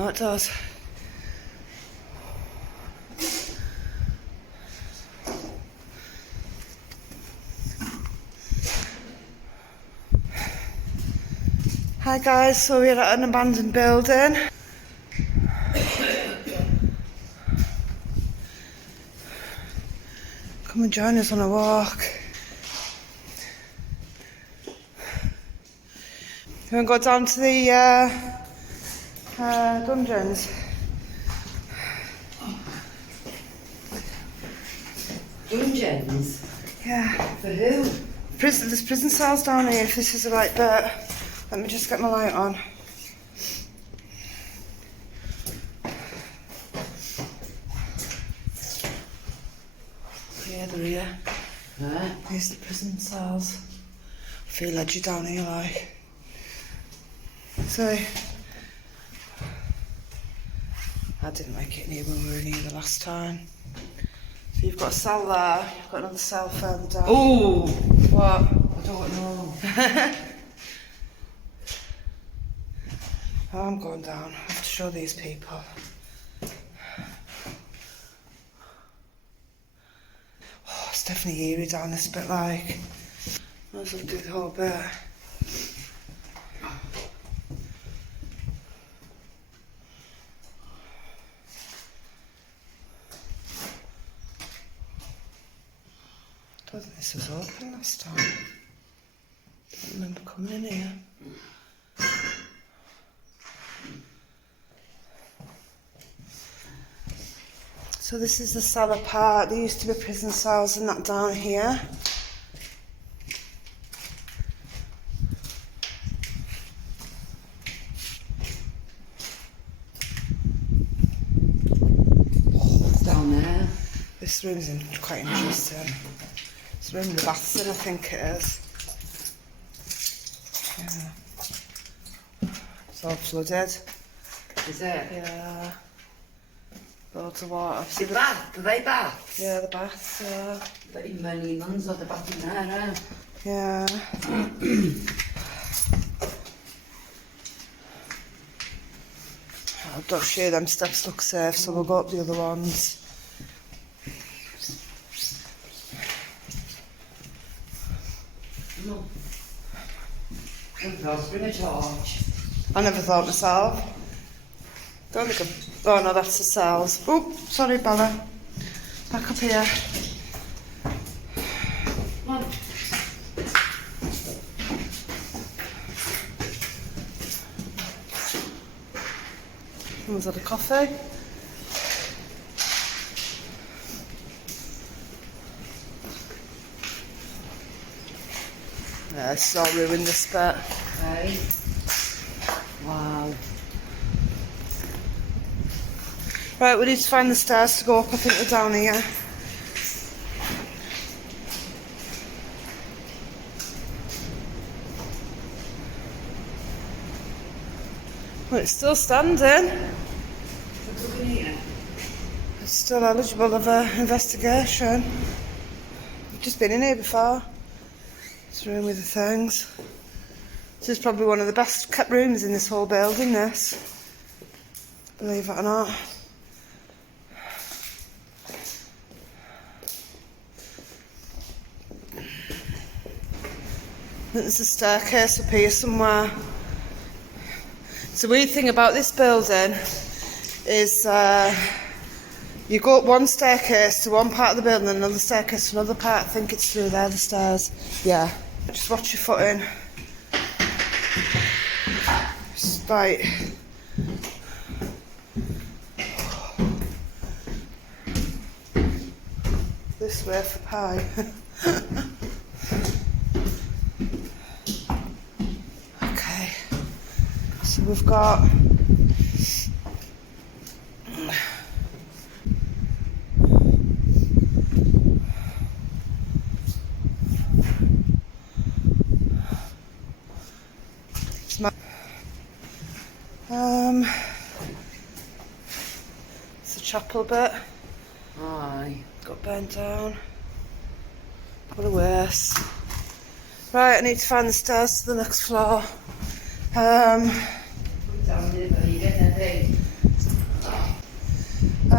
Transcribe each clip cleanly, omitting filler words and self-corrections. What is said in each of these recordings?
know it does. Hi guys, so we're at an abandoned building. Come and join us on a walk. You want to go down to the dungeons? Dungeons? Yeah. For who? There's prison cells down here, if this is the right bit. Let me just get my light on. Yeah, they're here. Huh? Here's the prison cells. I feel edgy down here, like. So, I didn't like it in here when we were in here the last time. So you've got a cell there, you've got another cell further down. Oh! What? I don't know. Oh, I'm going down. I have to show these people. Oh, it's definitely eerie down this bit, like. Might as well do the whole bit. I don't think this was open last time. I don't remember coming in here. So this is the cellar part. There used to be prison cells and that down here. Down there. This room's quite interesting. It's the room with the baths in, I think it is. Yeah. It's all flooded. Is it? Yeah. Loads of water. The bath? Do they bath? Yeah, the baths, yeah. Very many nuns are the bath in there, eh? Yeah. I'm not sure them steps look safe, so we'll go up the other ones. No. I'll bring a torch. I never thought myself. Don't think I'm... Oh no, that's the cells. Oh, sorry Bella. Back up here. Come on. Someone's had a coffee. Yeah, it's all ruined this bit. Hey. Wow. Right, we need to find the stairs to go up. I think they're down here. Well, it's still standing. What's looking here? It's still eligible of an investigation. I've just been in here before. This room with the things. This is probably one of the best kept rooms in this whole building, this. Believe it or not. I think there's a staircase up here somewhere. So the weird thing about this building is you go up one staircase to one part of the building and another staircase to another part. I think it's through there, the stairs. Yeah. Just watch your footing. Just like... This way for pie. Okay. So we've got... It's a chapel bit. Aye. Got burnt down. What a waste. Right, I need to find the stairs to the next floor. Down there, but you get that thing.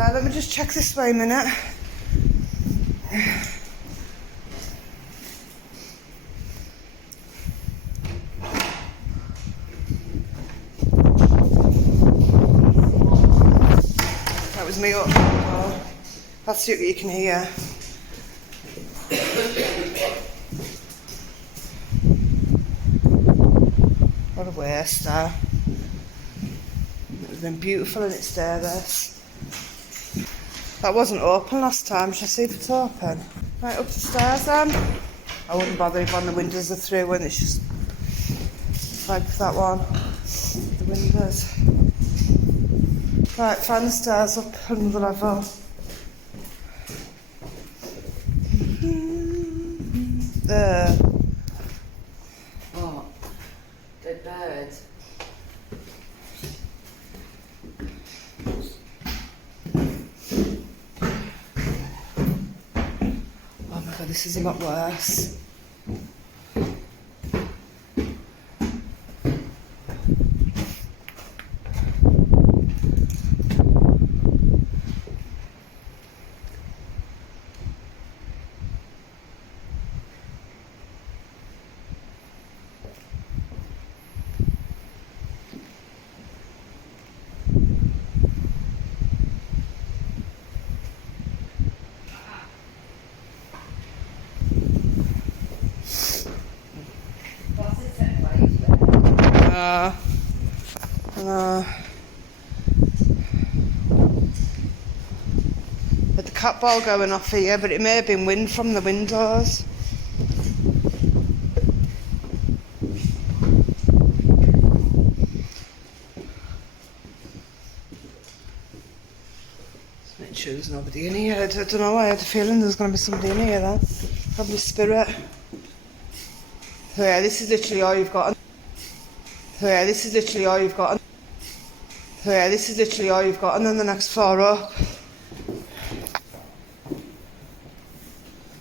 Let me just check this way a minute. That was me up. Oh, that's it, you can hear. What a waste there. It would have been beautiful in its day, this. That wasn't open last time. Shall I see if it's open? Right, up the stairs then. I wouldn't bother if on the windows are through when it's just like that one. The windows. Right, find the stairs up another level. There. What? Dead birds. Oh my god, this is a lot worse. Had the cat ball going off here, but it may have been wind from the windows. Just make sure there's nobody in here. I don't know, I had a feeling there was going to be somebody in here then. Probably spirit. So yeah, this is literally all you've got. So yeah, this is literally all you've got. So yeah, this is literally all you've got, and then the next floor up.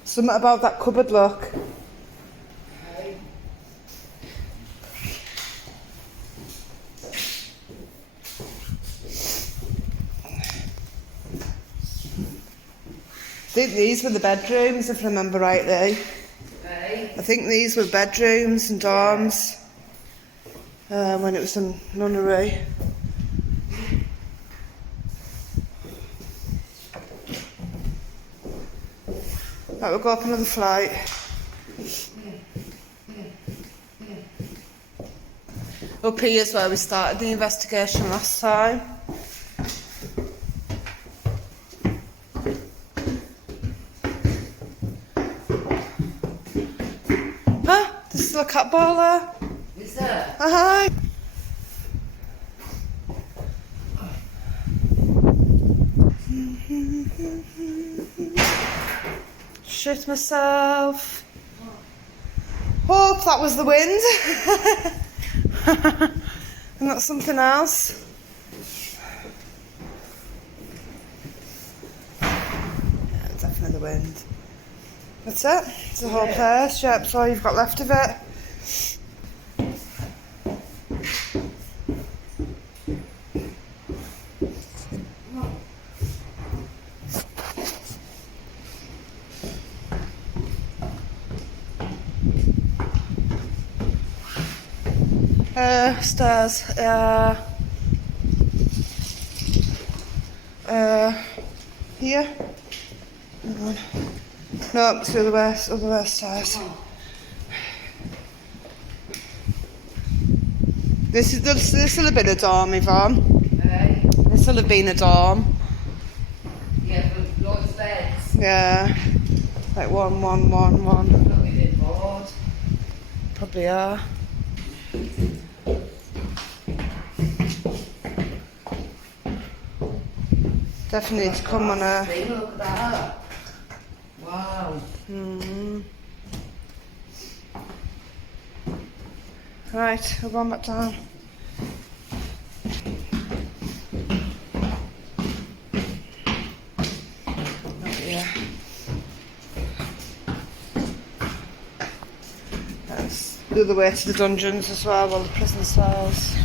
Something about that cupboard, look. I think these were the bedrooms, if I remember rightly. I think these were bedrooms and dorms when it was a nunnery. Right, we'll go up another flight. Up here is where we started the investigation last time. Huh? There's still a cat ball there. Is there? Hi. Shit myself. Hope that was the wind. And not something else. Yeah, definitely the wind. That's it. It's the whole place. Yep, that's all you've got left of it. Stairs. Here. Hang on. No, it's the other way stairs. This will have been a dorm, Yvonne. Hey? This will have been a dorm. Yeah, but lots of beds. Yeah. Like one. Probably been bored. Probably are. Definitely need to come on a... Look at that. Wow. Right, we're going back down. Oh, yeah. Let's do the way to the dungeons as well, the prison cells.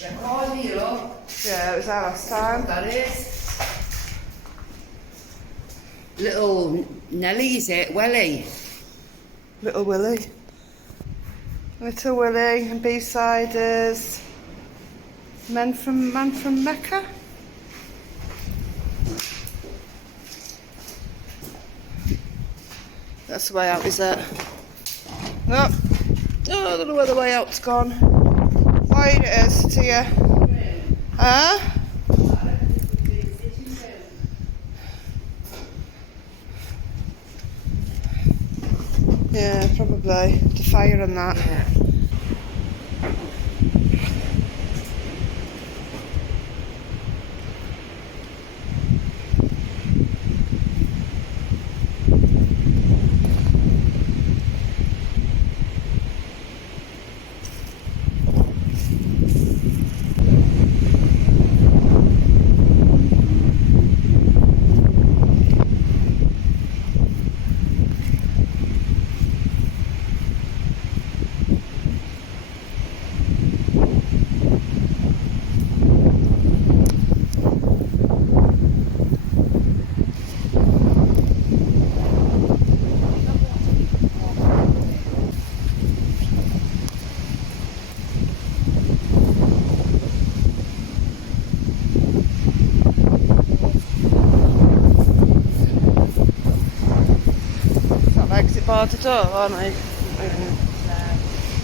Record here, oh. Yeah, it was our last time. That is. Little Nelly, is it? Welly. Little Willie. Little Willie, and B-side is Man from Mecca. That's the way out, is it? No. Oh, I don't know where the way out's gone. Wide it is to you. Huh? Yeah, probably. The fire and that. Yeah. Is that the exit board at all? Oh no.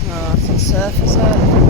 No, it's on surface, is it?